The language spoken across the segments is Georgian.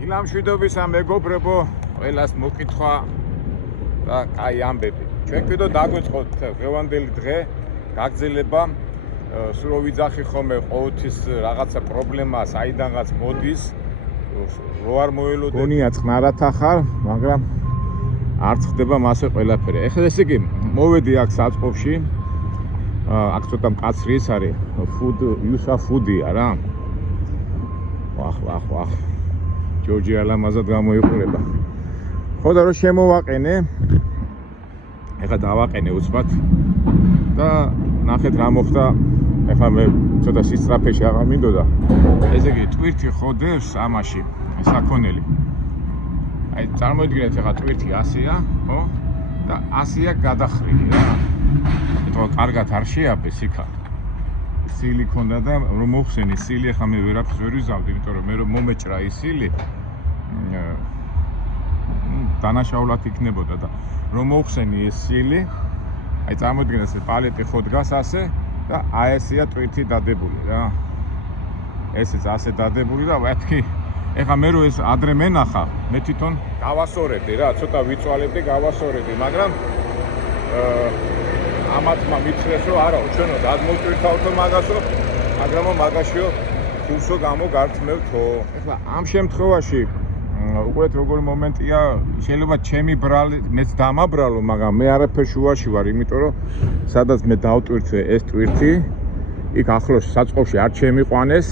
ილამშვიდობისა მეგობრებო, ყველას მოკითხვა და კაი ამბები. ჩვენ კიდო დაგვეწყოთ დღევანდელი დღე, გაგრძელება, სულ რო ვიძახი ხოლმე ყოველთვის რაღაცა პრობლემა საიდანღაც მოდის, რო არ მოელოდები. გონია წყნარად ახარ, მაგრამ არ ხდება მასე ყველაფერი. ეხლა ესე იგი, მოვედი აქ საწყობში. აქ ცოტა მკაცრი ის არის, food-ია რა. ვახ. ჯორჯი ალამაზად გამოიყურება. ხო და რო შემოვაყენე, ეხლა დავაყენე უცბად და ნახეთ რა მოხდა. ეხლა მე ცოტა სისწრაფეში აღარ მინდოდა. ესე იგი, ტვირთი ხოდებს ამაში, საქონელი. აი, წარმოიდგინეთ ეხლა ტვირთი 100-ია, ხო? და 100-ია გადახრილი რა. ეთქო, კარგად არ შეაფეს იქა. სილი ქონდა და რომ მოხსენი სილი, ეხლა მე ვერაფერს ვერ ვიზავდი, იმიტომ რომ მე რომ მომეჭრა ის სილი, დანაშაულად იქნებოდა და რომ მოხსენი ეს სილი, აი წარმოიდგინე ეს პალეტი ხო დგას ასე და აი ესეა ტვირთი დადებული რა. ესეც ასე დადებული და ვეთქი, ეხლა მე რომ ეს ადრე მენახა, მე თვითონ გავასორებდი რა, ცოტა ვიწვალებდი, გავასორებდი, მაგრამ ამათმა მითხრეს რომ არაო, ჩვენო გადმოვტვირთავთო მაგასო, მაგრამ მაგაშიო კურსო გამოგართმევთო. ეხლა ამ შემთხვევაში უყურეთ როგორი მომენტია, შეიძლება ჩემი ბრალი მეც დამაბრალო, მაგრამ მე არაფერ შუაში ვარ, იმიტომ რომ სადაც მე დავტვირთვე ეს ტვირთი, იქ ახლოს საწყობში არ შემიყვანეს.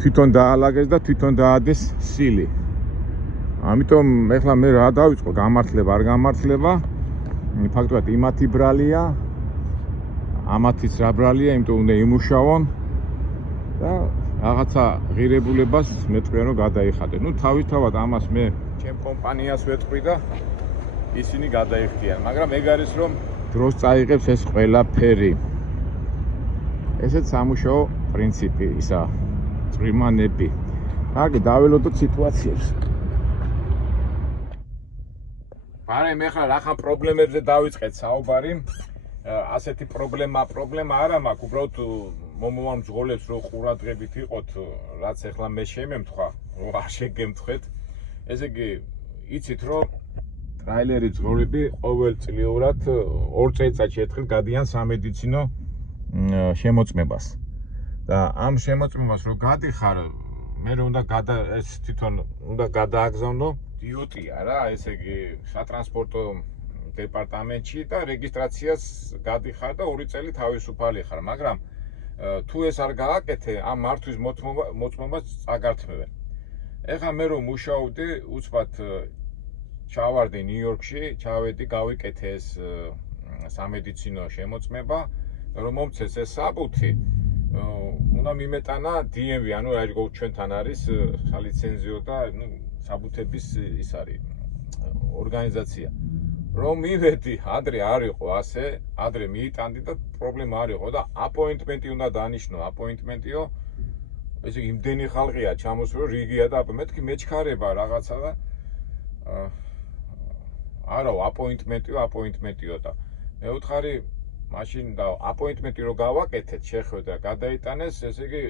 თვითონ დაალაგეს და თვითონ დაადეს სილი. ამიტომ ეხლა მე რა დავიწყო, გამართლება არ გამართლება. ფაქტობრივად იმათი ბრალია, ამათიც რა ბრალია, იმიტომ უნდა იმუშავონ და რაღაცა ღირებულებას მეტყვიან რომ გადაიხადე. ნუ თავისთავად ამას მე ჩემ კომპანიას ვეთყვი და ისინი გადაიხდიან, მაგრამ ეგ არის რომ დროს წაიღებს ეს ყველაფერი. ესეც სამუშაო პრინციპი ისა წვიმანები. კარგი, დაველოდოთ სიტუაციებს. მაგრამ ეხლა რახან პრობლემებზე დავიწყეთ საუბარი. ასეთი პრობლემა არა მაქვს, უბრალოდ მომავალ მძღოლებს რო ყურადღებით იყოთ, რაც ეხლა მე შემემთხვა, რო არ შეგემთხეთ. ესე იგი, იცით რომ ტრაილერი მძღოლები ყოველწლიურად 2 წელიწადში ერთხელ გადიან სამედიცინო შემოწმებას. და ამ შემოწმებას რო გადიხარ, მე უნდა ეს თვითონ უნდა გადააგზავნო დიოტია რა, ესე იგი, სატრანსპორტო დეპარტამენტში და რეგისტრაციას გადიხარ და 2 წელი თავისუფალი ხარ, მაგრამ თუ ეს არ გააკეთე, ამ მართვის მოწმობას წაგართმევენ. ეხლა მე რომ მუშაობდი, უცბად ჩავარდი ნიუ-იორკში, ჩავედი, გავიკეთე ეს სამედიცინო შემოწმება, რომ მომცეს ეს საბუთი, უნდა მიმეტანა DMV, ანუ ჩვენთან არის სალიცენზიო და საბუთების ის არის ორგანიზაცია. რომ მივედი, ადრე არ იყო ასე, ადრე მიიტანდი და პრობლემა არ იყო და აპოინტმენტი უნდა დანიშნო, აპოინტმენტიო, ესე იგი, იმდენი ხალხია ჩამოსვრო, რიგია და მეთქი მეჩქარება რაღაცა და არაო, აპოინტმენტიო და მეუთხარი მაშინ და აპოინტმენტი რო გავაკეთეთ, შეხვედრა გადაიტანეს, ესე იგი,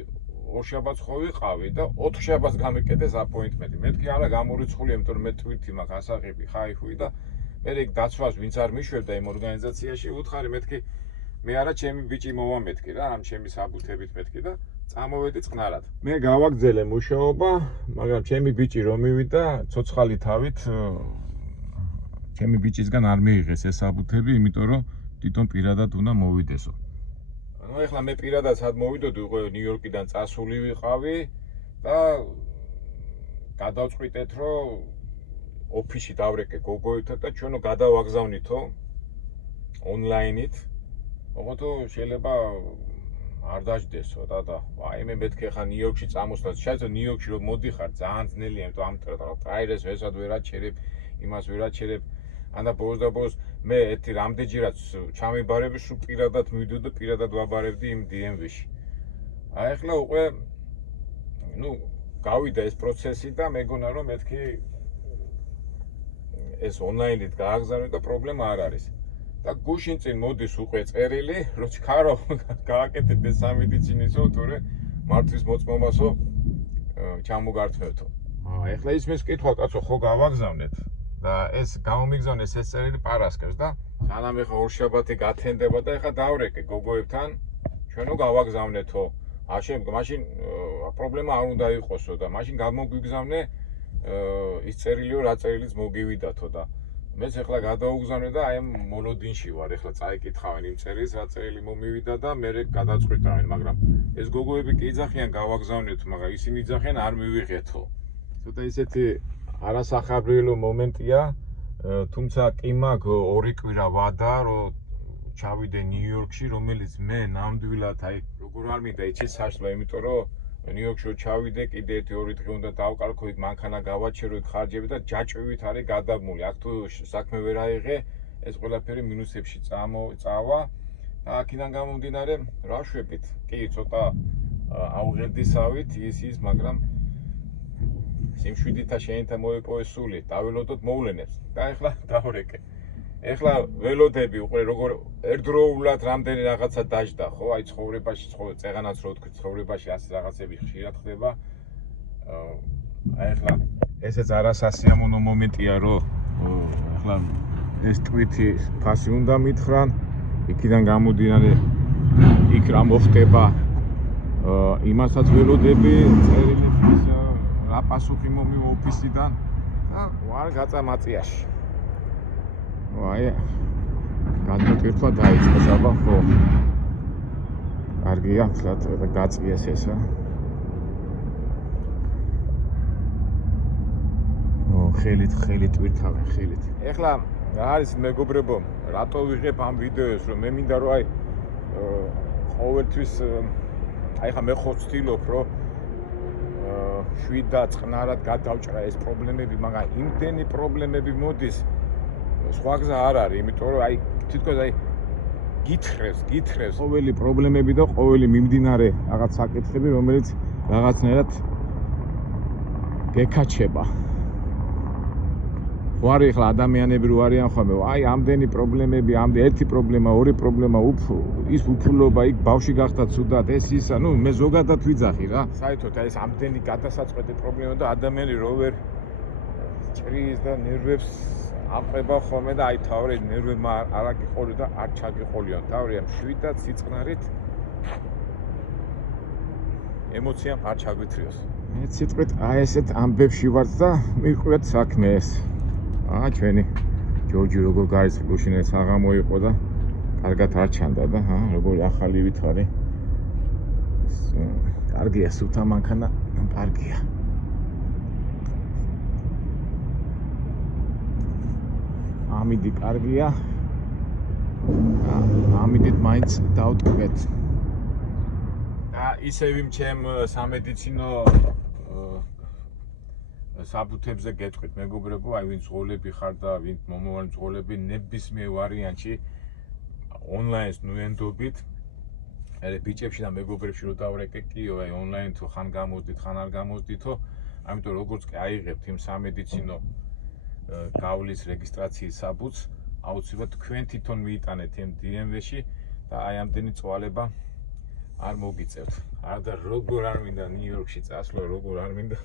ორშაბათს ხო ვიყავი და 4 შაბათს გამიკეთეს აპოინტმენტი. მეთქი არა გამორიცხულია, იმიტომ რომ მე ტვირთი მაქვს ასაღები, ხაიხუი და მე ეგ დაცვას ვინც არ მიშვებდა იმ ორგანიზაციაში, უთხარი მეთქი მე არა ჩემი ბიჭი მოვამეთქი რა, ამ ჩემი საბუთებით მეთქი და წამოვედი წყნარად. მე გავაგზელე მუშაობა, მაგრამ ჩემი ბიჭი რომ მივიდა, ცოცხალი თავით ჩემი ბიჭისგან არ მიიღეს ეს საბუთები, იმიტომ რომ თვითონ პირადად უნდა მოვიდესო. ну ეხლა მე პირადად სად მოვიდოდი, უკვე ნიუ-იორკიდან წასული ვიყავი და გადავწყვიტეთ რომ ოფისში დავრეკე გოგოითა და ჩვენო გადავაგზავნითო ონლაინით. ოღონდ შეიძლება არ დაждდესო და აი მე მეთქე ხა ნიუ-იორკში წამოსვლა, შეიძლება ნიუ-იორკში რომ მოდიხარ, ძალიან ძნელია, იმიტომ ამ ტრაილერს ვესად ვერ აჩერებ, იმას ვერ აჩერებ. ანდა ბოლოს მე ერთი რამდენჯერაც ჩამებარები, სულ პირადად მივიდოდი და პირადად ვაბარებდი იმ DMV-ში. აი ახლა უკვე გავიდა ეს პროცესი და მეგონა რომ მეთქი ეს ონლაინით გააგზავნე და პრობლემა არ არის. და გუშინ წინ მოდის უკვე წერილი, რომ ჩქარო გააკეთეთ ეს სამედიცინო თორე მართვის მოწმობასო ჩამოგართმევთო. ეხლა ისმის კითხვა, კაცო, ხო გავაგზავნეთ და ეს გამომიგზავნეს ეს წერილი პარასკევს და სანამ ეხლა ორშაბათი გათენდება და ეხლა დავრეკე გოგოებთან, ჩვენო გავაგზავნეთო. მაშინ პრობლემა არ უნდა იყოსო და მაშინ გამოგვიგზავნე ის წერილიო, რა წერილიც მოგივიდათო და მეც ეხლა გადაუგზავნე და აი ამ მოლოდინში ვარ, ეხლა წაიკითხავენ იმ წერილს, რა წერილი მომივიდა და მე გადაწყვიტავენ, მაგრამ ეს გოგოები კი იძახიან გავაგზავნეთ, მაგრამ ისინი იძახიან არ მივიღეთო. ცოტა ისეთი არასახაბრიელო მომენტია, თუმცა კი მაქვს 2 კვირა ვადა, რომ ჩავიდე ნიუ-იორკში, რომელიც მე ნამდვილად აი როგორ არ მინდა იცით საშლა, იმიტომ რომ ნიუ-იორკში ჩავიდე, კიდე 1-2 დღე უნდა დავკარგო, იქ მანქანა გავაჩერო, იქ ხარჯები და ჯაჭვივით არის გადაგმული. აქ თუ საქმე ვერ აიღე, ეს ყველაფერი მინუსებში წავა და აქედან გამომდინარე, რა შვებით. კი, ცოტა აუღელდისავით ის, მაგრამ სიმშვიდითა შეინთა მოეპოვეს სული, დაველოდოთ მოვლენებს და ეხლა დავრეკე. ეხლა ველოდები უყურე როგორ ერთდროულად რამდენი რაღაცა დაждდა, ხო? აი ცხოვრებაში, წეღანაც რო თქვი, ცხოვრებაში ასე რაღაცები ხშირად ხდება. აი ეხლა ესეც არასასიამოვნო მომენტია, რომ ეხლა ეს ტვიტი ფასი უნდა მითხრან, იქიდან გამომდინარე იქ რა მოხდება, იმასაც ველოდები, წერილების რა პასუხი მომივა ოფისიდან და ვარ გაწამაწიაში. აი გადმოკითხვა დაიწყო საბა ხო კარგია ხლათ გაწიეს ესა ხელით ვირთავენ ხელით ეხლა რა არის მეგობრებო რატო ვიღებ ამ ვიდეოს რომ მე მინდა რომ აი ყოველთვის აი ხა მე ხო ვცდილობ რომ შვიდ და წყნარად გადავჭრა ეს პრობლემები მაგრამ იმდენი პრობლემები მოდის სხვა გზა არ არის, იმიტომ რომ აი თითქოს აი გითხრევს ყოველი პრობლემები და ყოველი მიმდინარე რაღაც საკითხები, რომელიც რაღაცნაირად გეკაჩება. ვარ ეხლა ადამიანები რო არიან ხოლმე, აი ამდენი პრობლემები, ერთი პრობლემა, 2 პრობლემა, ის უფლობა, იქ ბავში გახდა ცუდად, ეს ისა, ნუ მე ზოგადად ვიძახი რა. საერთოდ აი ეს ამდენი გადასაწყვეტი პრობლემა და ადამიანი რო ვერ ჭრის და ნერვებს აყვება ხოლმე და აი თავი ნერვებმა არ აგიყოლიო და არ ჩაგიყოლიო. თავია შვიდად სიწყნარით ემოციამ არ ჩაგვითრიოს. მე სიტყვით აი ესეთ ამბებში ვარ და მიყვეთ საქმე ეს. ჩვენი ჯორჯი როგორ გაიწყო გუშინე საღამო იყო და კარგად არ ჩანდა და როგორი ახალი ვითარი. კარგია სუთა მანქანა, კარგია. ამიდი კარგია. ამიდით მაინც დავტკბეთ. და ისევ იმ ჩემ სამედიცინო საბუთებზე გეტყვით მეგობრებო, აი ვინც ძღოლები ხარ და ვინც მომავალი ძღოლები ნებისმიერ ვარიანტში ონლაინს ნუენდობით. ელე ბიჭებში და მეგობრებში რო დავრეკე, კიო, აი ონლაინ თუ ხან გამოვდით, ხან არ გამოვდითო, ამიტომ როგორც კი აიღებთ იმ სამედიცინო გავლის რეგისტრაციის საბუთს, აუცილებლად თქვენ თვითონ მიიტანეთ იმ DMV-ში და აი ამდენი წვალება არ მოგიწევთ. არდა როგორ არ მინდა ნიუ-იორკში წასვლა, როგორ არ მინდა.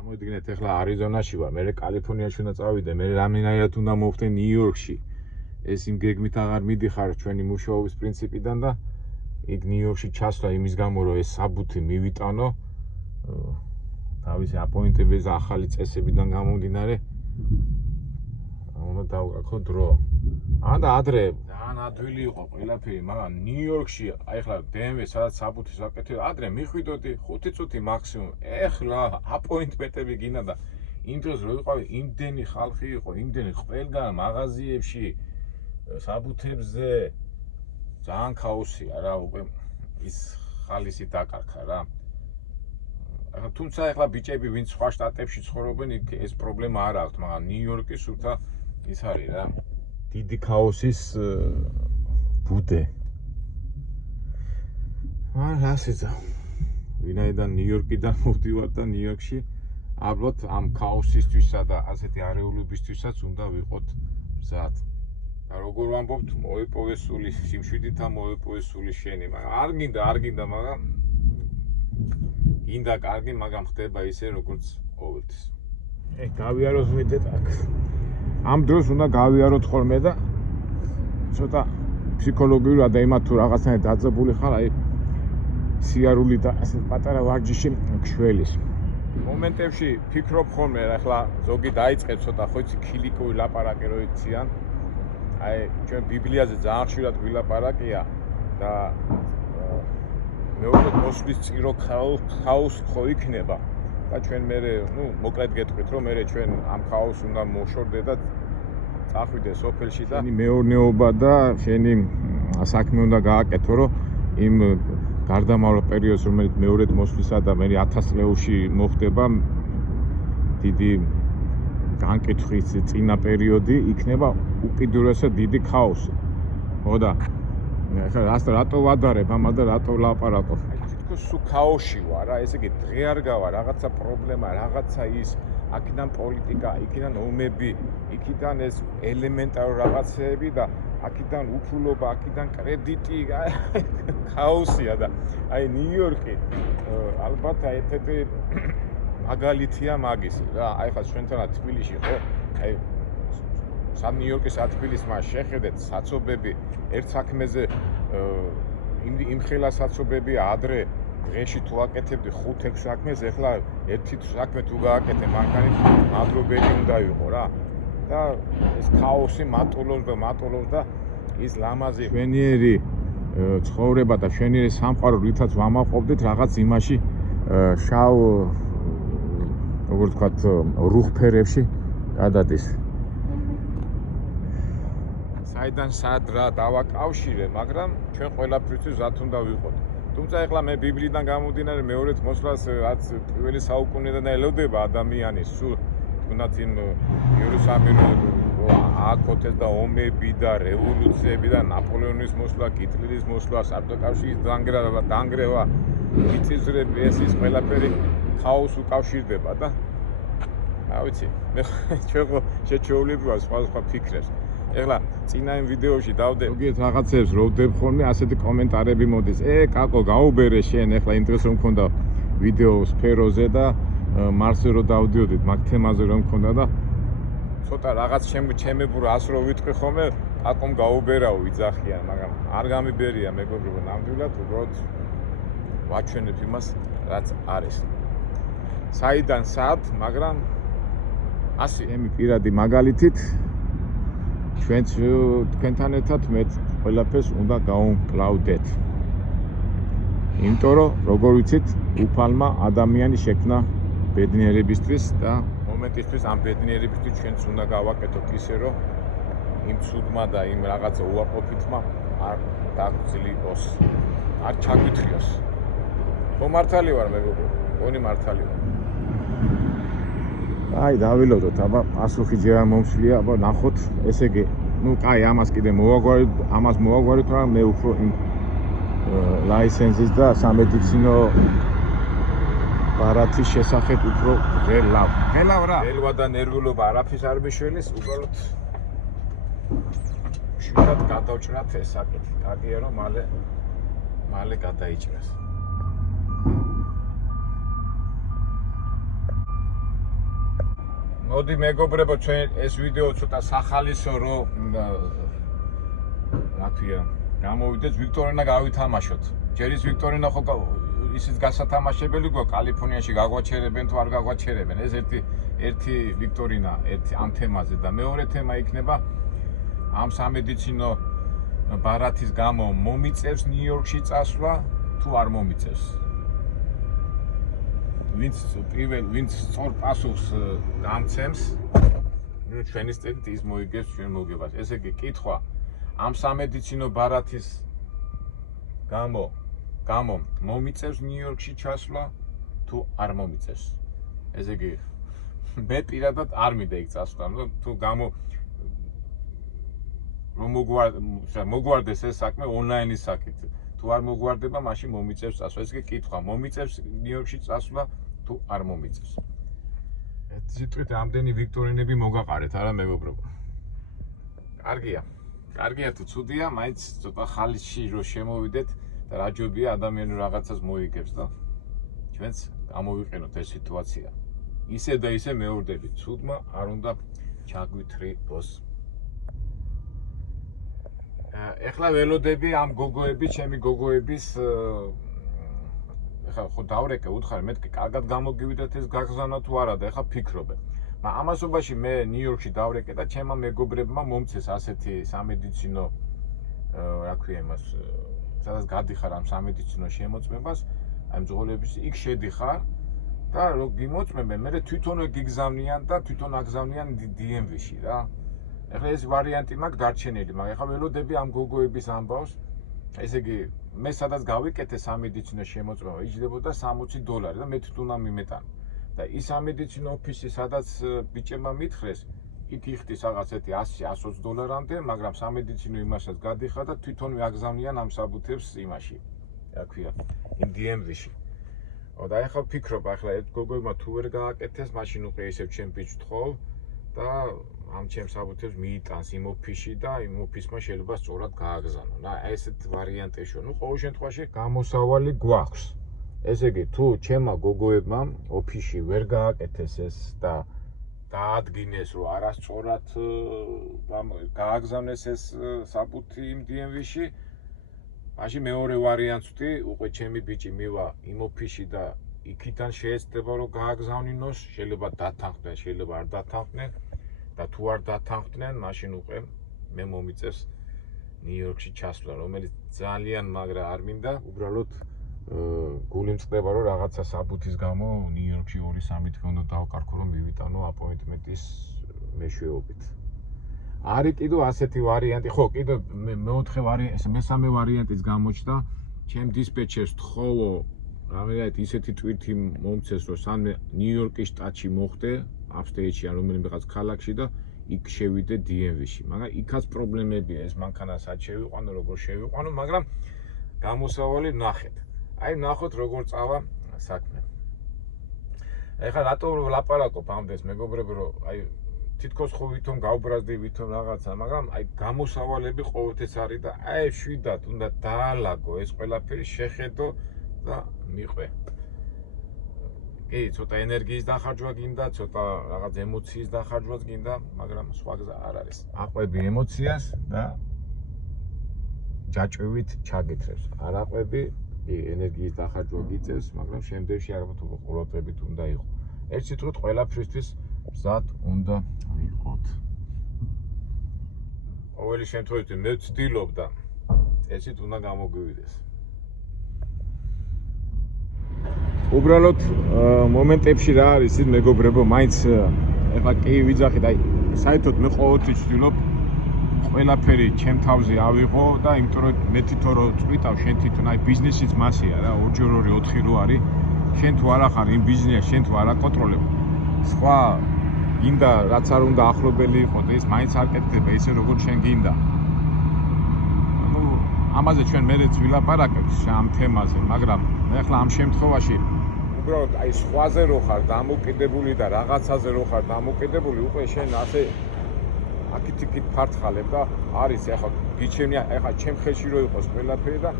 ამოიდგინეთ ეხლა არიზონაში ვარ, მე კალიფორნიაში უნდა წავიდე, მე რამდენად უნდა მოვხდე ნიუ-იორკში. ეს იმ გეგმით აღარ მიდიხარ ჩვენი მუშაობის პრინციპიდან და იქ ნიუ-იორკში ჩასვლა იმის გამო რომ ეს საბუთი მივიტანო თავისი აპოინტების და ახალი წესებიდან გამომდინარე უნდა დავკარგო დრო. და ადრე ძალიან ადვილი იყო ყველაფერი, მაგრამ ნიუ-იორკში აი ახლა DMV სადაც საბუთის ვაკეთებ, ადრე მიხვიდოდი 5 წუთი მაქსიმუმ. ეხლა აპოინტმენტები გინდა და იმ დროს რო ვიყავი, იმდენი ხალხი იყო, იმდენი ყველგან მაღაზიებში, საბუთებზე ძალიან ქაოსია რა, უკვე ის ხალისი დაკარგა რა. თუმცა ეხლა ბიჭები ვინც სხვა შტატებში ცხოვრობენ, ეს პრობლემა არ აქვთ, მაგრამ ნიუ-იორკი სულთა ის არის რა. დიდი ქაოსის ბუდე. რასეცა ვინაიდან ნიუ-იორკიდან მოვდივარ და ნიუ-იორკში ალბათ ამ ქაოსისთვისა და ასეთი არეულობისთვისაც უნდა ვიყოთ მზად. და როგორ ვამბობთ, მოეპოვეს სული, სიმშვიდითა მოეპოვეს სული შენი, მაგრამ არ გინდა, მაგრამ გინდა კარგი, მაგრამ ხდება ისე, როგორც ყოველთვის. გავიაროთ ვიდეთ აქ. ამ დროს უნდა გავიაროთ ხოლმე და ცოტა ფსიქოლოგიურად და იმათ თუ რაღაცნაირად დაძაბული ხარ, აი სიარული და ასე პატარა ვარჯიში გშველის. მომენტებში ფიქრობ ხოლმე, ახლა ზოგი დაიწყებს ცოტა ხო იცი ქილიკოვი ლაპარაკი რო იციან. აი ჩვენ ბიბლიაზე ძალიან ხშირად გვილაპარაკია და მეორე მოსვლის წირო ხაოსი ხო იქნება და ჩვენ მერე, მოკლედ გეტყვით რომ მერე ჩვენ ამ ხაოსს უნდა მოშორდე და წახვიდე სოფელში და მეურნეობა და შენი საქმე უნდა გააკეთო, რომ იმ გარდამავალ პერიოდს, რომელიც მეორედ მოსვლისა და მე 1000 წლეულში მოხდება დიდი განკითხვის წინა პერიოდი, იქნება უკიდურესად დიდი ქაოსი. ხო და ახლა რატო ვადარებ ამას და რატო ვლაპარაკობ? თითქოს სულ ქაოსში ვარ რა, ესე იგი დღე არ გავა, რაღაცა პრობლემა, რაღაცა ის, აქედან პოლიტიკა, იქიდან ომები, იქიდან ეს ელემენტარული რაღაცეები და აქედან უფულობა, აქედან კრედიტი, ქაოსია და აი ნიუ-იორკი ალბათ ერთ-ერთი მაგალითია მაგისი რა. აი ხა ჩვენთანაც თბილისში ხო? აი სამ ნიუ-იორკის თბილისს მას შეხედეთ საცობები ერთ საქმეზე იმხელა საცობები ადრე დღეში თუ აკეთებდი 5-6 საქმეს, ეხლა ერთი საქმე თუ გააკეთე, მანქანით მადლობელი უნდა ვიყო რა. და ეს ქაოსი მატულობს და ის ლამაზი ჩვენიერი ცხოვრება და ჩვენიერი სამყარო რითაც ვამაყობდით რაღაც იმაში შავ როგორ ვთქვათ რუხფერებში გადადის. საიდან სად რა დავაკავშირე, მაგრამ ჩვენ ყველაფრისთვის რათ უნდა ვიყოთ. თუმცა ეხლა მე ბიბლიიდან გამომდინარე მეორედ მოსვლას რაც პირველი საუკუნიდან ელოდება ადამიანის სულ თუნდაც იმ იერუსალიმში აკოთეს და ომები და რევოლუციები და ნაპოლეონის მოსვლა, ჰიტლერის მოსვლა, საბჭოთა დანგრევა, მიწისძვრები, ეს ის ყველაფერი ქაოსს უკავშირდება და რა ვიცი, მე ჩვენ ხო შეჩეულები ვარ სხვა ფიქრებს. ეხლა წინა იმ ვიდეოში დავდებ ზოგიერთ რაღაცებს რო ვდებ ხოლმე, ასეთი კომენტარები მოდის. კაკო, გაუბერე შენ, ეხლა იმ დღეს რომ მქონდა ვიდეო სფეროზე და მარსზე რო დავდიოდით, მაგ თემაზე რომ მქონდა და ცოტა რაღაც ჩემებურ ას რო ვიტყვი ხოლმე, კაკომ გაუბერაო, ვიძახიან, მაგრამ არ გამიბერია მეგობრებო, ნამდვილად უბრალოდ ვაჩვენებ იმას, რაც არის. საიდან სად, მაგრამ ასე ემი პირადი მაგალითით ჩვენც თქვენთან ერთად მე ყველაფერს უნდა გავუმკლავდეთ. იმიტომ რომ როგორ ვიცით, უფალმა ადამიანი შექმნა ბედნიერებისთვის და მომენტისთვის ამ ბედნიერებისთვის ჩვენც უნდა გავაკეთოთ ისე, რომ იმ ცუდმა და იმ რაღაცა უარყოფითმა არ დაგძლიოს, არ ჩაგვითხრიოს. ხო მართალი ვარ მეგობრებო, გონი მართალი ვარ. აი დავილოდოთ, აბა პასუხი ჯერ არ მომსვლია, აბა ნახოთ, ესე იგი, კაი, ამას კიდე მოვაგვარეთ, მაგრამ მე უფრო იმ ლაიცენზის და სამედიცინო ბარათის შესახებ უფრო ღელავ რა. ელვა და ნერვულობა არაფერს არ მიშველის, უბრალოდ შევდათ გადავჭრათ ეს საკითხი. კარგია რომ მალე გადაიჭრას. მოდი მეგობრებო, ჩვენ ეს ვიდეო ცოტა სახალისო რო რა ქვია, გამოვიდეს ვიქტორინა გავითამაშოთ. ჯერ ის ვიქტორინა ხო ისიც გასათამაშებელი გვაქვს კალიფორნიაში გაგვაჩერებენ თუ არ გაგვაჩერებენ. ეს ერთი ვიქტორინა, ერთი ამ თემაზე და მეორე თემა იქნება ამ სამედიცინო ბარათის გამო მომიწევს ნიუ-იორკში წასვლა თუ არ მომიწევს. ვინც სწორ პასუხს გამცემს, ჩვენი სტილით ის მოიგებს ჩვენ მოგებას. ესე იგი, კითხვა, ამ სამედიცინო ბარათის გამო მომიწევს ნიუ-იორკში ჩასვლა თუ არ მომიწევს. ესე იგი, მე პირადად არ მინდა იქ წასვლა, თუ რომ მოგვარდეს ეს საქმე ონლაინის საკით. თუ არ მოგვარდება, მაშინ მომიწევს წასვლა. ესე იგი, კითხვა, მომიწევს ნიუ-იორკში წასვლა თუ არ მომიწევს. ზიტყვით ამდენი ვიქტორინები მოგაყარეთ, არა მეგობრებო. კარგია თუ ცუდია, მაინც ცოტა ხალისში რო შემოვიდეთ და რაჯობია ადამიანი რაღაცას მოიგებს და ჩვენც გამოვიყენოთ ეს სიტუაცია. ისე და ისე მეორდებით, ცუდმა არ უნდა ჩაგვითრიოს. ეხლა ველოდები ამ გოგოები, ჩემი გოგოების ეხლა ხო დავრეკე, უთხარი, მეთქი, კარგად გამოგივიდეთ ეს გაგზავნა თუ არა და ეხლა ფიქრობე. ამასობაში მე ნიუ-იორკში დავრეკე და ჩემმა მეგობრებმა მომცეს ასეთი სამედიცინო რა ქვია იმას, სადაც გადიხარ ამ სამედიცინო შემოწმებას, აი მძღოლების იქ შედიხარ და რო გიმოწმებენ, მე თვითონვე გიგზავნიან და თვითონ აგზავნიან DMV-ში რა. ეხლა ეს ვარიანტი მაქვს დარჩენილი, მაგრამ ეხლა ველოდები ამ გოგოების ამბავს, ესე იგი, მე სადაც გავიკეთე სამედიცინო შემოწმება, იჯდებოდა $60 და მე თვითონ ამიმეტან. და ის სამედიცინო ოფისი, სადაც ბიჭებმა მითხრეს, იქ იხდის რაღაც ერთი $100-120-მდე, მაგრამ სამედიცინო იმასაც გადიხარ და თვითონვე აგზავნიან ამ საბუთებს იმაში. რა ქვია, იმ DMV-ში. და ეხლა ვფიქრობ, ახლა ეს გოგოებმა თუ ვერ გააკეთეს, მაშინ უკვე ისევ ჩემ ბიჭს ვთხოვ და ამ ჩემ საბუთებს მიიტანს იმ ოფისში და იმ ოფისმა შეიძლება სწორად გააგზავნო. აი ესეთ ვარიანტებში. ყოველ შემთხვევაში გამოსავალი გვაქვს. ესე იგი, თუ ჩემმა გოგოებმა ოფისში ვერ გააკეთეს ეს და დაადგინეს, რომ არასწორად გააგზავნეს ეს საბუთი იმ DMV-ში, მაშინ მეორე ვარიანტს ვთქვი, უკვე ჩემი ბიჭი მივა იმ ოფისში და იქიდან შეეცდება, რომ გააგზავნინოს, შეიძლება დათანხმდნენ, შეიძლება არ დათანხმდნენ და თუ არ დათანხმდნენ, მაშინ უკვე მე მომიწევს ნიუ-იორკში ჩასვლა, რომელიც ძალიან მაგრა არ მინდა, უბრალოდ გული მწყდება, რომ რაღაცა საბუთის გამო ნიუ-იორკში 2-3 თვე უნდა დავკარგო, რომ მივიტანო აპოინტმენტის მეშვეობით. არის კიდევ ასეთი ვარიანტი, ხო, კიდევ მესამე ვარიანტიც გამოჩნდა, ჩემ დისპეჩერს თხოვო, რაღაცა ისეთი ტვირთი მომცეს, რომ სანმე ნიუ-იორკის შტატში მოხდე, აპსტეიტში ან რომელიღაც ქალაქში და იქ შევიდე DMV-ში. მაგრამ იქაც პრობლემებია, ეს მანქანასაც შევიყვანო, როგორ შევიყვანო, მაგრამ გამოსავალი ნახეთ. აი ნახოთ როგორ წავა საქმე. ეხლა რატო ვლაპარაკობ ამდენს მეგობრებო, რომ აი თითქოს ხო ვითომ გავბრაზდი ვითომ რაღაცა, მაგრამ აი გამოსავალები ყოველთვის არის და აი შვიდად უნდა დაალაგო ეს ყველაფერი, შეხედო და მიყვე. კი, ცოტა ენერგიის დახარჯვა გინდა, ცოტა რაღაც ემოციის დახარჯვაც გინდა, მაგრამ სხვა გზა არ არის. აყვები ემოციას და ჯაჭვით ჩაგეთრებს. არ აყვები ენერგიის დახარჯვა გიწევს, მაგრამ შემდეგში ალბათ უკვე ყურადღებით უნდა იყო. ერთ სიტყვით ყველაფრისთვის მზად უნდა ვიყოთ. ყოველი შემთხვევაში მე ვცდილობ და ესეც უნდა გამოგვივიდეს. უბრალოდ მომენტებში რა არის ის მეგობრებო, მაინც ეხლა კი ვიძახით, აი საერთოდ მე ყოველთვის ვცდილობ ყველაფერი ჩემ თავზე ავიღო და იმიტომ რომ მე თვითონ რო წვითავ შენ თვითონ აი ბიზნესიც მასია რა 2-4 არის შენ თუ არ ახარ იმ ბიზნესს შენ თუ არ აკონტროლებ სხვა გინდა რაც არ უნდა ახლობელი იყოს და ის მაინც არ კეთდება ისე როგორც შენ გინდა ну ამაზე ჩვენ მერეც ვილაპარაკებთ ამ თემაზე მაგრამ ახლა ამ შემთხვევაში უბრალოდ აი სხვაზე რო ხარ დამოკიდებული და რაღაცაზე რო ხარ დამოკიდებული უკვე შენ ასე აქეთ-იქით ფართხალებ და არის ახლა გიჩვენია ახლა ჩემ ხელში რო იყოს ყველაფერი და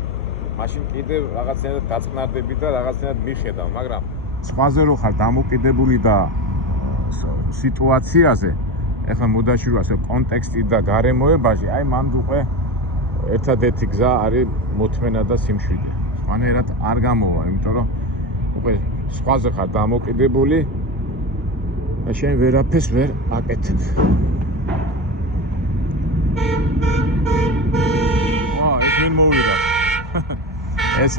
მაშინ კიდევ რაღაცნაირად დაწყნარდები და რაღაცნაირად მიხედავ მაგრამ სხვაზე რო ხარ დამოკიდებული და სიტუაციაზე ახლა მოდაში რო ასე კონტექსტი და გარემოებაში აი მანდ უკვე ერთადერთი გზა არის მოთმენა და სიმშვიდე სხვანაირად არ გამოვა იმიტომ რომ უკვე სხვაზე ხარ დამოკიდებული და შენ ვერაფერს ვერ აკეთებ ეს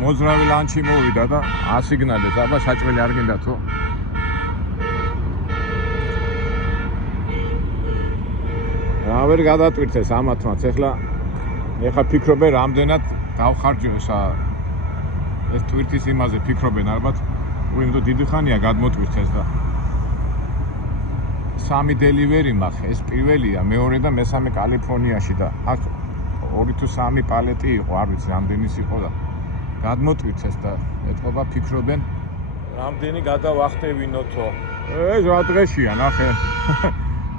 მოძრავი ლანჩი მოვიდა და ასიგნალეს, აბა საჭმელი არ გინდა თუ? რა ვერ გადატვირთეს ამათმაც, ეხლა ფიქრობენ რამდენად დავხარჯო ეს ტვირთის იმაზე ფიქრობენ ალბათ, უიმდო დიდი ხანია გადმოტვირთეს და 3 დელივერი მაქვს, ეს პირველია, მეორე და მესამე კალიფორნიაში და აქ 2 თუ 3 პალეტი იყო, არ ვიცი რამდენის იყო და გადმოტვირთეს და ეთყობა ფიქრობენ რამდენი გადავახტევინოთო. ეს რა დღეშია, ნახე.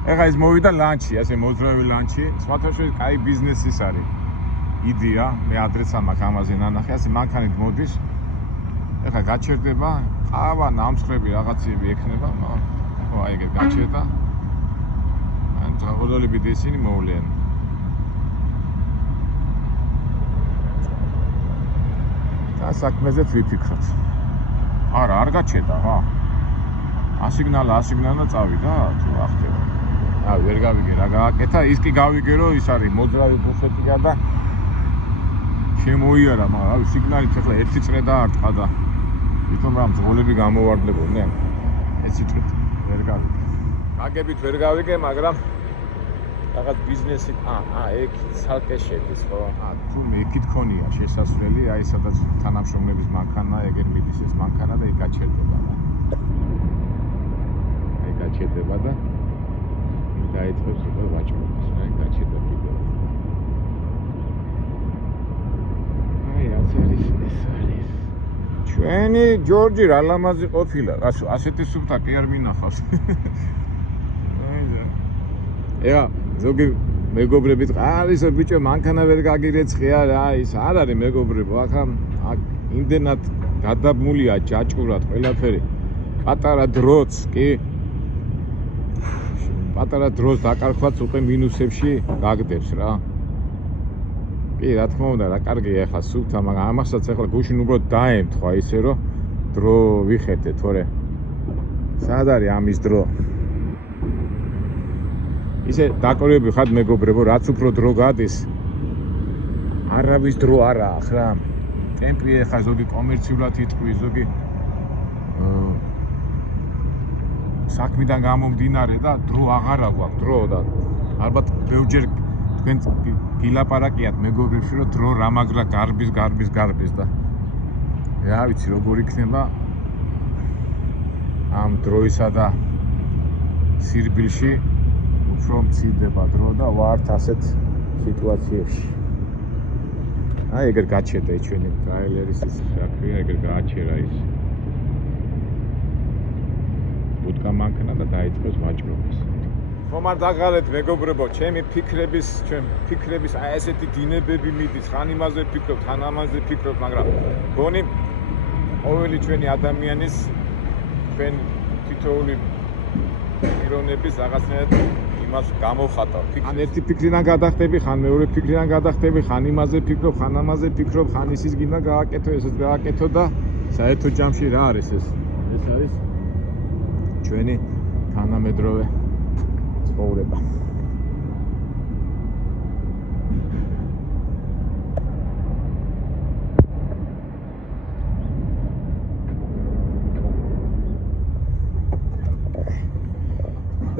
ეხლა ეს მოვიდა ლანჩი, ასე მოძრავი ლანჩი, სხვათა შორის კაი ბიზნესის არის. იდეა, მე ადრეც ამაქვს ამაზე ნანახი, ასე მანქანით მოდის. ეხლა გაჩერდება, ყავა, ნამსხვრები რაღაცები ექნება, ხო, აი ეგეთ გაჩერდა. ან ძაღლოლები ისინი მოვლენ. და საქმეზეც ვიფიქროთ. არა, არ გაჩერდა რა. ასიგნალა წავიდა, თუ რა ხდება. ვერ გავიგე რა გააკეთა, ის კი გავიგე რომ ის არის მოძრავი ბუფეტია და შემოიარა, მაგრამ სიგნალით ახლა ერთი წრე დაარტყა და თვითონ რა მძღოლები გამოვარდებოდნენ. ეს სიტყვით ვერ გავიგე. გაგებით ვერ გავიგე, მაგრამ რაღაც ბიზნესი, ეგ ცალკე შედის, ხო? თუ მეკით ქონია შესასვლელი, აი სადაც თანამშრომლების მანქანა, ეგერ მიდის ეს მანქანა და იქ გაჩერდება რა. აი გაჩერდება და დაიწყებს უკვე ვაჭრობას, რა, გაჩერდა კიდევ. აი ეს არის. ჩვენი ჯორჯი რა ლამაზი ყოფილა, ასეთი სუფთა კი არ მინახავს. ეხა ზოგი მეგობრებით ყარისო ბიჭო მანქანა ვერ გაგირეცხია რა ის არ არის მეგობრებო ახლა იმდენად გადაბმულია ჯაჭურად ყველაფერი პატარა დროც კი პატარა დროს დაკარქვაც უკვე მინუსებში გაგდებს რა კი რა თქმა უნდა რა კარგია ახლა სუფთა მაგრამ ამასაც ახლა გუშინ უბრალოდ დაემთხვა ისე რომ დრო ვიხედე თორე სად არის ამის დრო ისე დაკორები ხარ მეგობრებო რაც უფრო დრო გადის არავის დრო არა ახლა ტემპი ახლა ზოგი კომერციულად იტყვი ზოგი საქმიდან გამომდინარე და დრო აღარა გვაქვს დრო და ალბათ ბევრჯერ თქვენ გილაპარაკიათ მეგობრებში რომ დრო რამაგრა გარბის და რა ვიცი როგორ იქნება ამ დროისა და სირბილში უფრო მცირდება დრო და ვართ ასეთ სიტუაციებში. აი ეგერ გაჩერდა ჩვენი ტრაილერის ის რა ქვია ეგერ გააჩერა ის. ბუტკა მანქანა და დაიწყოს ვაჭრობას. ხომ არ დაღარეთ მეგობრებო, ჩემი ფიქრების აი ესეთი დინებები მიდის, ხან იმაზე ფიქრობ, ხან ამაზე ფიქრობ, მაგრამ გონი ყოველი ჩვენი ადამიანის ჩვენ თითოეული პიროვნების რაღაცნაირად იმას გამოვხატავ. ხან ერთი ფიქრიდან გადახტები, ხან მეორე ფიქრიდან გადახტები, ხან იმაზე ფიქრობ, ხან ამაზე ფიქრობ, ხან ისიც გინდა გააკეთო, ესეც გააკეთო და საერთო ჯამში რა არის ეს? ეს არის ჩვენი თანამედროვე ცხოვრება.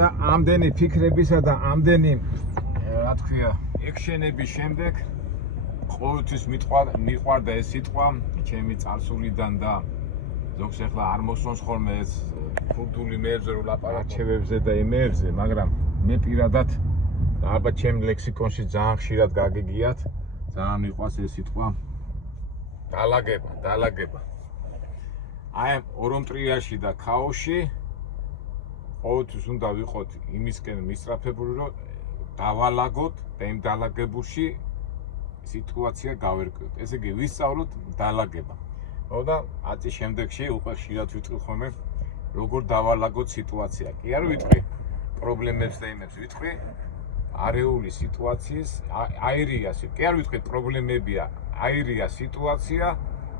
და ამდენი ფიქრებისა და ამდენი რა თქვია ექშენების შემდეგ ყოველთვის მიყვარდა ეს სიტყვა ჩემი წარსულიდან და ზოგს ახლა არ მოსწონს ხოლმე ეს ქურთული მეებზე რომ ლაპარაკებებზე და იმებზე, მაგრამ მე პირადად და ალბათ ჩემ ლექსიკონში ძალიან ხშირად გაგიგიათ, ძალიან მიყვარს ეს სიტყვა დალაგება. აი ორომტრიაში და ქაოსში ყოველთვის უნდა ვიყოთ იმისკენ მისწრაფებული, რომ დავალაგოთ და იმ დალაგებულში სიტუაცია გავერკვევთ. ესე იგი, ვისწავლოთ დალაგება. და 10 წლის შემდეგში უკვე ხშირად ვიტყვი ხოლმე, როგორ დავალაგოთ სიტუაცია. კი არ ვიტყვი პრობლემებს და იმებს, ვიტყვი არეული სიტუაციის, აირია, კი არ ვიტყვი პრობლემებია, აირია სიტუაცია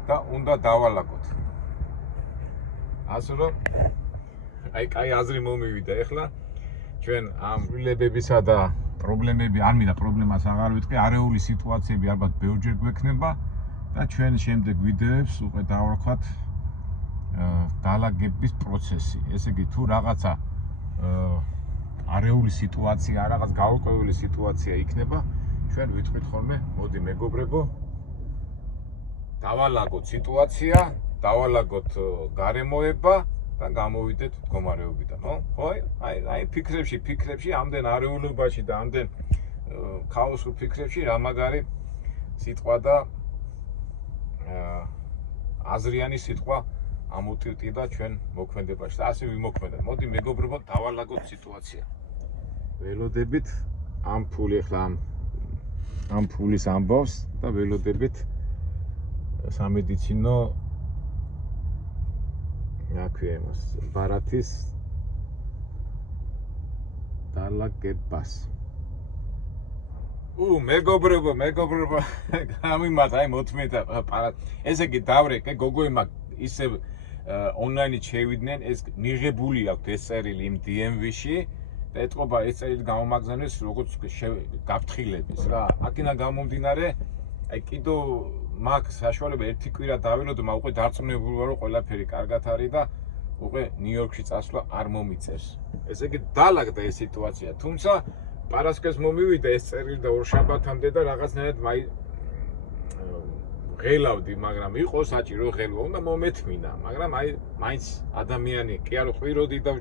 და უნდა დავალაგოთ. ასე რომ აი აზრი მომივიდა ახლა ჩვენ ამ ცვლილებებისა და პრობლემები არ მინდა პრობლემას აღარ ვიტყვი არეული სიტუაციები ალბათ ბევრჯერ გვექნება და ჩვენ შემდეგ ვიდეოებს უკვე დავარქვათ დალაგების პროცესი. ესე იგი თუ რაღაცა არეული სიტუაცია, რაღაც გაურკვეველი სიტუაცია იქნება, ჩვენ ვიტყვით ხოლმე, მოდი მეგობრებო, დავალაგოთ სიტუაცია, დავალაგოთ გარემოება და გამოვიდეთ მდგომარეობიდან, ხო? აი ფიქრებში, ამდენ არეულობაში და ამდენ ქაოსურ ფიქრებში რა მაგარი სიტყვა და აზრიანი სიტყვა ამოტივტიდა ჩვენ მოქმედებაში და ასე ვიმოქმედოთ. მოდი მეგობრებო, დავალაგოთ სიტუაცია. ველოდებით ამ ფული ახლა ამ ამ ფულის ამბავს და ველოდებით სამედიცინო აქვე იმას ბარათის დალაგებას. მეგობრებო, გამიმართ, აი მოთმედა პარად. ესე იგი დავრეკე, გოგოებმა ისე ონლაინით შევიდნენ, ეს მიღებული აქვს ეს წერილი იმ DMV-ში და ეთყობა ეს წერილი გამომაგზავნეს როგორც გაფრთხილების რა. აქედან გამომდინარე, აი კიდო მაქვს საშუალება ერთი კვირა დაველოდო, მაგრამ უკვე დარწმუნებული ვარ, რომ ყველაფერი კარგად არის და უკვე ნიუ-იორკში წასვლა არ მომიწევს. ესე იგი დაალაგდა ეს სიტუაცია, თუმცა პარასკევს მომივიდა ეს წერილი და ორშაბათამდე და რაღაცნაირად ღელავდი, მაგრამ იყო საჭირო ღელვა, უნდა მომეთმინა, მაგრამ აი მაინც ადამიანი კი არ ყვიროდი და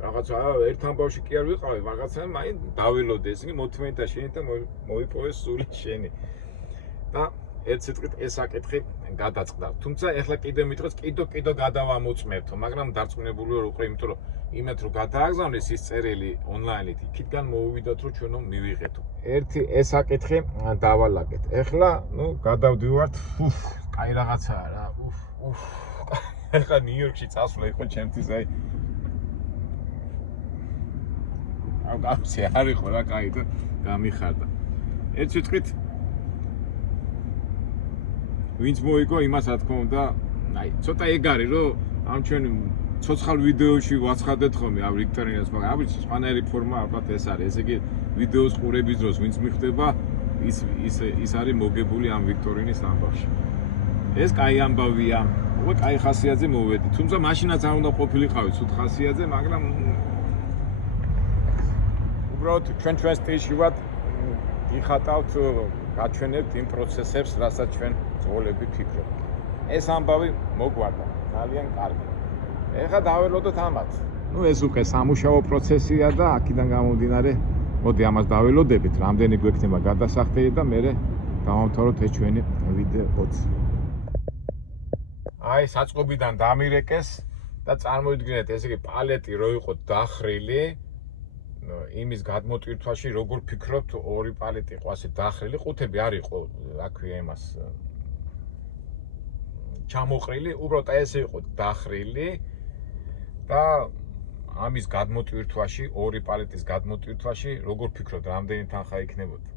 რაღაცა ერთ ამბავში კი არ ვიყავი, რაღაცა მაინც დაველოდე, ესე იგი მოთმენდა შენი და მოიპოვეს სული შენი. და ერთ სიტყვით ეს საკითხი გადაწყდა. თუმცა ეხლა კიდე მითხრეს, კიდო გადავამოწმერთო, მაგრამ დარწმუნებული ვარ უკვე, იმიტომ რომ იმათ რომ გადააგზავნეს ის წერილი ონლაინით, იქიდან მოუვიდათ რომ ჩვენო მივიღეთო. ერთი ეს საკითხი დავალაგეთ. ეხლა, გადავდივართ, კაი რაღაცაა რა. ეხლა ნიუ-იორკში წასვლა იყო ჩემთვის აი გავცე არ იყო რა, კაი და გამიხარდა. ერთ სიტყვით ვინც მოიგო იმას რა თქმა უნდა, აი ცოტა ეგ არის რომ ამ ჩვენ ცოცხალ ვიდეოში ვაცხადეთ ხოლმე ამ ვიქტორინას, მაგრამ ამის სხვანაირი ფორმა ალბათ ეს არის. ესე იგი ვიდეოს ყურების დროს ვინც მიხვდება ის არის მოგებული ამ ვიქტორინის ამბავში. ეს კაი ამბავია, უკვე კაი ხასიათზე მოვედი. თუმცა მაშინაც არ უნდა ყოფილიყავი ცუდ ხასიათზე, მაგრამ უბრალოდ ჩვენ სტილში ვართ, იხატავთ, გაჩვენებთ იმ პროცესებს, რასაც ჩვენ ძღოლები ფიქრობთ. ეს ამბავი მოგვარდა, ძალიან კარგი. ეხლა დაველოდოთ ამათ. ეს უკვე სამუშაო პროცესია და აქედან გამომდინარე, მოდი ამას დაველოდებით, რამდენი გვექნება გადასახდელი და მე დავამთავროთ ეს ჩვენი ვიდეოც. აი საწყობიდან დამირეკეს და წარმოიდგინეთ, ესე იგი პალეტი რო იყო დახრილი, იმის გადმოტვირთვაში როგორ ფიქრობთ, ორი პალეტი იყო ასე დახრილი, ყუთები არ იყო, რა ქვია იმას ჩამოყრილი, უბრალოდ ესე იყო დახრილი და ამის გადმოტვირთვაში, ორი პალეტის გადმოტვირთვაში, როგორ ფიქრობთ, რამდენი თანხა იქნებოდა?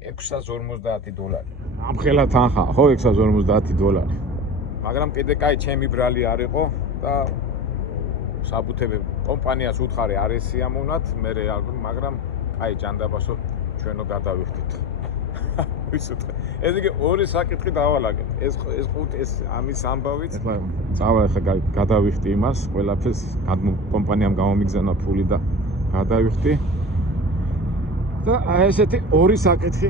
$650. ამხელა თანხა, ხო, $650. მაგრამ კიდე კაი ჩემი ბრალი არ იყო და საბუთები კომპანიას უთხარი არ ესიამოვნათ, მე მაგრამ კაი ჯანდაბასო ჩვენო გადავიხდით. ესე იგი ორი საკითხი დავალაგეთ. ეს ამის ამბავიც. ეხლა გადავიხდი იმას, ყველაფერს კომპანიამ გამომიგზავნა ფული და გადავიხდი. და აი ესეთი ორი საკითხი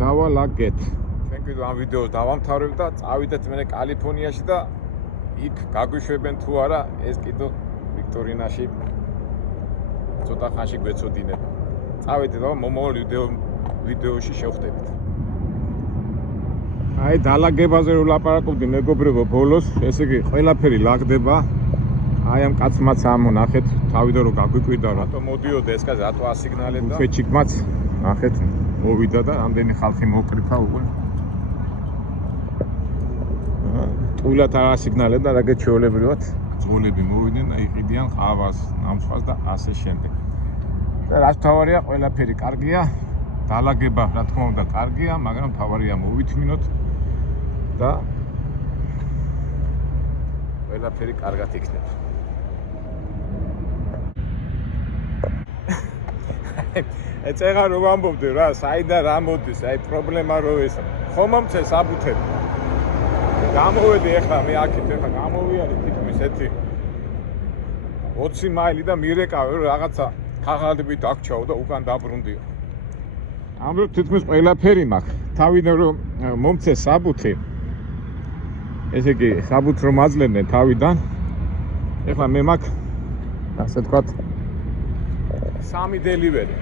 დავალაგეთ. ჩვენ კიდევ ამ ვიდეოს დავამთავრებ და წავიდეთ მე კალიფორნიაში და იქ გაგვიშვებენ თუ არა ეს კიდევ ვიქტორინაში ცოტა ხანში გვეცოდინებ. წავიდეთ და მომავალ ვიდეოში შევხვდებით. აი დალაგებაზე რო ლაპარაკობდი მეგობრებო ბოლოს, ესე იგი ყველაფერი ლაგდება. აი ამ კაცმაც ამონახეთ, თავიდან რო გაგვიკვირდა რატო მოდიოდა ეს კაცი, რატო ასიგნალებდა. ფეჩიკმაც ნახეთ, მოვიდა და რამდენი ხალხი მოკრიფა უკვე. ტყუილად არ ასიგნალებდა, რა გეჩვეულებრივად. ძღოლები მოვიდნენ და იყიდიან ყავას, ნამსხას და ასე შემდეგ. და რაც თავარია, ყველაფერი კარგია. დალაგება, რა თქმა უნდა, კარგია, მაგრამ თავარია მოვითმინოთ და ყველაფერი კარგად იქნება. ეცეღა რომ ამბობდი რა, საიდან რა მოდის, აი პრობლემა რო ეს. ხომ მომცე საბუთები. გამოვედი ეხლა მე აქეთ, ეხლა გამოვიარე თითქმის ეთი 20 მაილი და მირეკავე რომ რაღაცა ქაღალდები დაგჩაო და უკან დაბრუნდიო. ამბობ თითქმის ყველაფერი მაქვს. თავიდან რომ მომცე საბუთი. ესე იგი საბუთს რომ აძლევდნენ თავიდან. ეხლა მე მაქვს ასე თქვათ 3 დელივერი.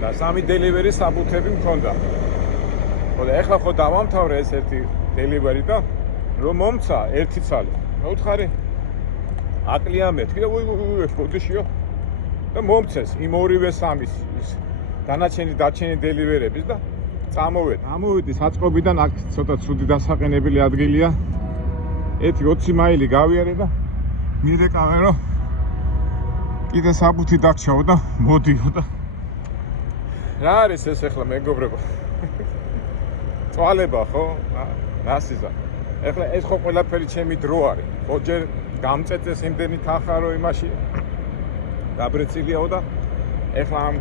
და 3 დელივერი საბუთები მქონდა. ხოლო ეხლა ხო დავამთავრე ეს ერთი დელივერი და რომ მომცა ერთი ცალი. მეუთხარი აკლია მეთქი და გოდიშიო და მომცეს იმ ორივე სამის დარჩენი დელივერების და წამოვედი საწყობიდან აქ ცოტა ცუდი დასაყენებელი ადგილია. 1-20 მაილი გავიარე და მირეკავე რომ კიდე საბუთი დარჩაო და მოდიო და რა არის ეს ახლა მეგობრებო? წვალება ხო? რასიზა. ახლა ეს ხო ყველაფერი ჩემი დრო არის. ხო ჯერ გამწეწეს იმდენი თანხა რომ იმაში დაბრეცილიაო და ახლა ამ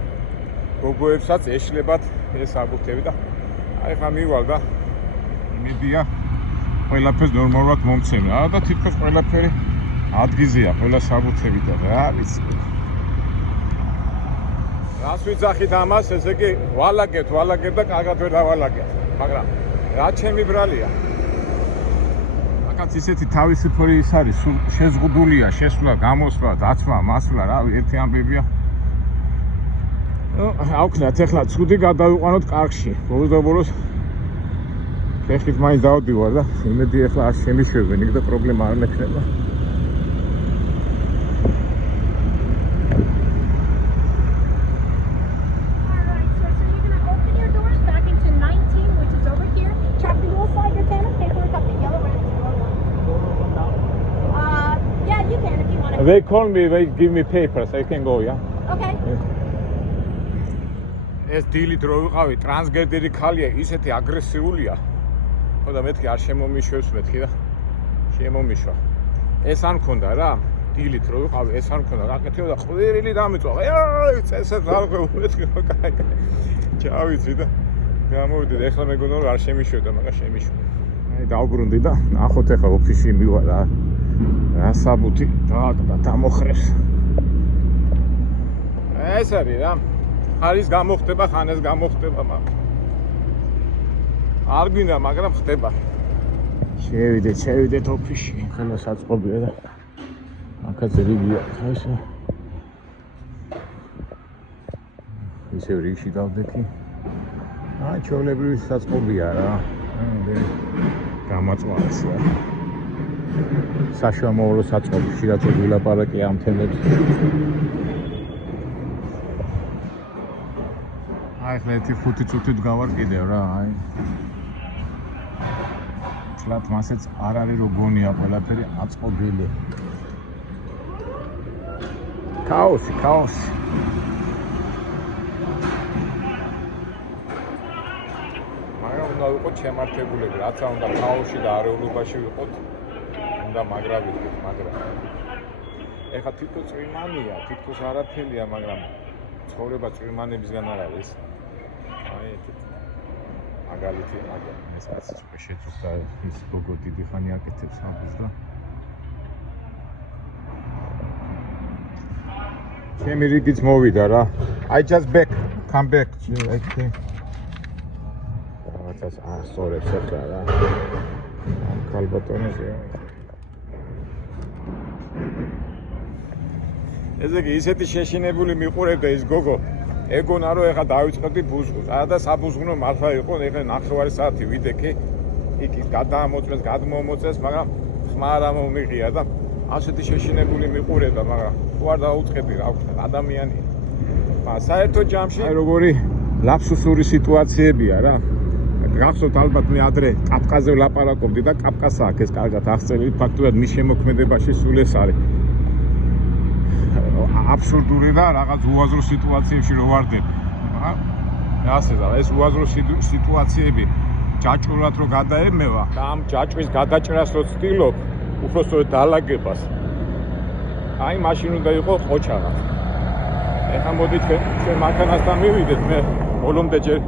გოგოებსაც ეშლებათ ეს საბუთები და აი ხა მივალ და იმედია ყველაფერს ნორმალურად მომცემ და თითქოს ყველაფერი ადგილზეა, ყველა საბუთები და რა ვიცი. რას ვიცახით ამას, ესე იგი ვალაგებთ და კარგად ვერ დავალაგებთ, მაგრამ რა ჩემი ბრალია. აკაც ისეთი თავისუფალი ის არის, შეზღუდულია, შესვლა, გამოსვლა, დაცვა, მასვლა, რა ერთი ამბებია. აუქნათ ახლა ცუდი გადავიყვანოთ კარგში. ბოლოს ფეხით მაინც დავდივარ და იმედი ახლა არ შემიშვებენ იქ და პრობლემა არ მექნება. They call me, they give me papers, I can go, yeah? Okay. ეს დილით რო ვიყავი, ტრანსგენდერი ხალია, ისეთი აგრესიულია. ხო და მეთქი არ შემომიშვებს მეთქი და შემომიშვა. ეს არ მქონდა რა, დილით რო ვიყავი, ეს არ მქონდა, გაკეთე და ყვირილი დამიწვა. აი, წესად არ მეთქი რა კაი. ჩავიცი და გამოვიდი და ეხლა მეგონა რომ არ შემიშვებდა, მაგრამ შემიშვა. აი დავბრუნდი და ნახოთ ეხლა ოფისში მივარ რა. რა საბუთი დამოხრეს. ეს არის რა. არის გამოხდება, ხანეს გამოხდება, მაგრამ არ გვინდა, მაგრამ ხდება. შევიდეთ ოფისში. ხელა საწყობია და აქაც რიგია, ხო ისე. ისე რიგში დავდექი. ჩვეულებრივი საწყობია რა. გამაწვავეს რა. საშუალო საწყობში რაც ვილაპარაკე ამ თემებს. აი ხლა 5 წუთით გავარ კიდევ რა, აი. ფლატ მასეც არ არის რო გონია ყველაფერი აწყობილი. ქაოსი. მაგრამ უნდა ვიყოთ შემართებულები, რაც უნდა ქაოსში და არეულობაში ვიყოთ. უნდა მაგრა. ეხლა თითქოს წვიმანია, თითქოს არაფერია, მაგრამ ცხოვრება წვიმანებისგან არ არის. აი მაგალითი ეს ასე შეწუხდა ის გოგო დიდი ხანი აკეთებს ამბობს და ჩემი რიგიც მოვიდა რა. I just come back. რაღაცას ასწორებს ახლა რა. ამ ქალბატონზე. ესე იგი ისეთი შეშინებული მიყურებდა ის გოგო. ეგონა რომ ეხა დავიწყებდი ბუზღუნს. და საბუზღუნო მართლა იყო, ეხა 9 საათი ვიდექი. იქ გადმომოწეს, მაგრამ ხმა არ მომიღია და ასეთი შეშინებული მიყურებდა, მაგრამ თუ არ დაუწყებდი რა ვქნა ადამიანი. საერთოდ ჯამში აი როგორი ლაფსუსური სიტუაციებია რა. გახსოვთ ალბათ მე ადრე კაფკაზე ვლაპარაკობდი და კაფკასა აქ ეს კარგად აღწერილი, ფაქტურად მის შემოქმედებაში სულ ეს არის. აბსურდული და რაღაც უაზრო სიტუაციებში რო ვარდები. ასე და ეს უაზრო სიტუაციები ჯაჭვურად რო გადაემევა და ამ ჯაჭვის გადაჭრას რო ცდილობ, უფრო სწორედ დაალაგებას. აი მაშინ უნდა იყო ყოჩაღა. ეხლა მოდით ჩვენ მანქანასთან მივიდეთ, მე ბოლომდე ჯერ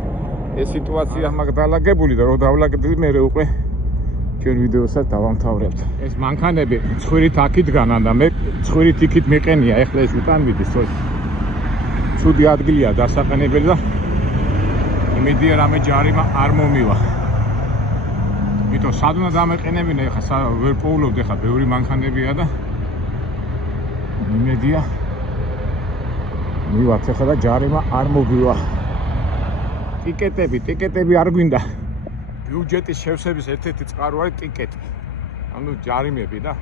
ეს სიტუაცია მაგ დაალაგებული და რო დაალაგდი მე უკვე ჩვენ ვიდეოსაც დავამთავრებთ. ეს მანქანები ცხვირით აქ იდგანა და მე ცხვირით იქით მიყენია, ეხლა ეს უკან მიდის, ცუდი ადგილია დასაყენებელი და იმედია რამე ჯარიმა არ მომივა. იმიტომ სად უნდა დამეყენებინა, ეხლა ვერ პოულობთ, ეხლა ბევრი მანქანებია და იმედია მივართ ეხლა და ჯარიმა არ მოგივა. ტიკეტები არ გვინდა. ბიუჯეტის შევსების ერთ-ერთი წყარო არის ტიკეტი. ანუ ჯარიმები და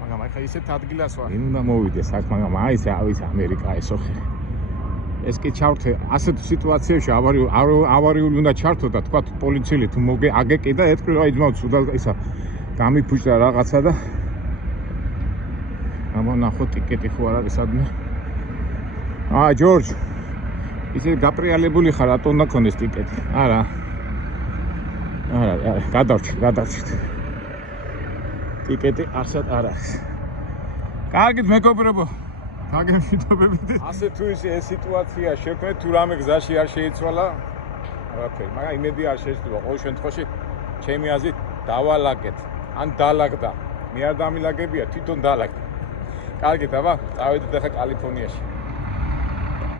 მაგრამ ახლა ისეთ ადგილას ვარ. ვინ უნდა მოვიდეს აქ, მაგრამ აი ეს ამერიკა ესო ხე. ეს კი ჩავრთე ასეთ სიტუაციებში ავარიული უნდა ჩართო და თქვა პოლიციელი თუ აგეკი და ეთქვი რომ აი ძმაო სულ ისა გამიფუჭდა რაღაცა და ამონახო ტიკეტი ხო არ არის სადმე ჯორჯ ისე გაპრიალებული ხარ რატო უნდა ქონდეს ტიკეტი არა გადავრჩით ტიკეტი არსად არ არის კარგით მეგობრებო გაგემშვიდობებით ასე თუ ისე ეს სიტუაცია შექმნეთ თუ რამე გზაში არ შეიცვალა არაფერი მაგრამ იმედი არ შეეცვალა ყოველ შემთხვევაში ჩემი აზრით დავალაგეთ ან დალაგდა მე არ დამილაგებია თვითონ დალაგდა კარგით აბა წავედით ახლა კალიფორნიაში